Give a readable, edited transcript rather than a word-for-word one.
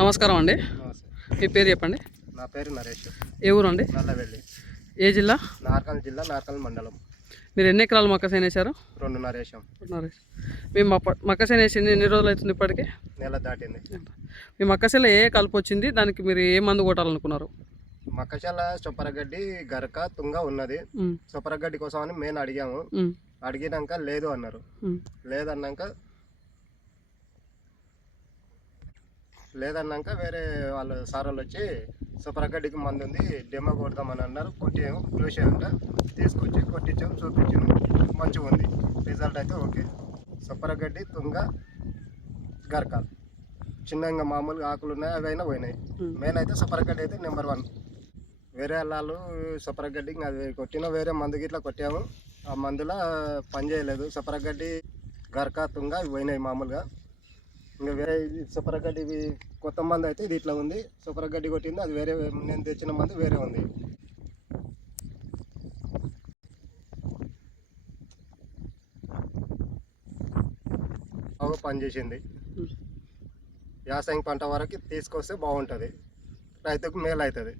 నమస్కారం అండి. నమస్తే. మీ పేరు చెప్పండి. నా పేరు నరేష్. ఏ ఊరు అండి? నల్లవెల్లి. ఏ జిల్లా? నార్కల్ జిల్లా, నార్కల్ మండలం. మీరు ఎన్ని ఎకరాలు మొక్కసేను వేశారు? 2.5 వేసాం. మీ మొక్కసేను వేసి ఎన్ని రోజులు అవుతుంది ఇప్పటికి? నెల దాటింది. మీ మొక్కసేలో ఏ కలుపు వచ్చింది? దానికి మీరు ఏ మందు కొట్టాలనుకున్నారు? మక్కశాల చొప్పరగడ్డి, గరక, తుంగ ఉన్నది. చొప్పరగడ్డి కోసం అని మేము అడిగాము. అడిగినాక లేదు అన్నారు. లేదన్నాక వేరే వాళ్ళు సార్ వాళ్ళు వచ్చి చొప్పరగడ్డికి మందు ఉంది, డెమో కొడదామని అన్నారు. కొట్టాము. చూసాక తీసుకొచ్చి కొట్టించాము, చూపించాము. మంచిగా ఉంది. రిజల్ట్ అయితే ఓకే. చొప్పరగడ్డి, తుంగ, గరక చిన్నగా మామూలుగా ఆకులు ఉన్నాయి, అవి అయినా పోయినాయి. మెయిన్ అయితే చొప్పరగడ్డి అయితే నెంబర్ 1. వేరే వాళ్ళు చొప్పరగడ్డి అది కొట్టిన వేరే మందు గిట్లా కొట్టాము. ఆ మందులో పని చేయలేదు. చొప్పరగడ్డి, గరక, తుంగ ఇవి పోయినాయి మామూలుగా. ఇంకా వేరే చొప్పరగడ్డి ఇవి కొత్త మందు అయితే ఇది ఇట్లా ఉంది. చొప్పరగడ్డి కొట్టింది అది వేరే, నేను తెచ్చిన మందు వేరే ఉంది. బాగా పనిచేసింది. యాసంగి పంట వరకు తీసుకొస్తే బాగుంటుంది, రైతుకు మేలు అవుతుంది.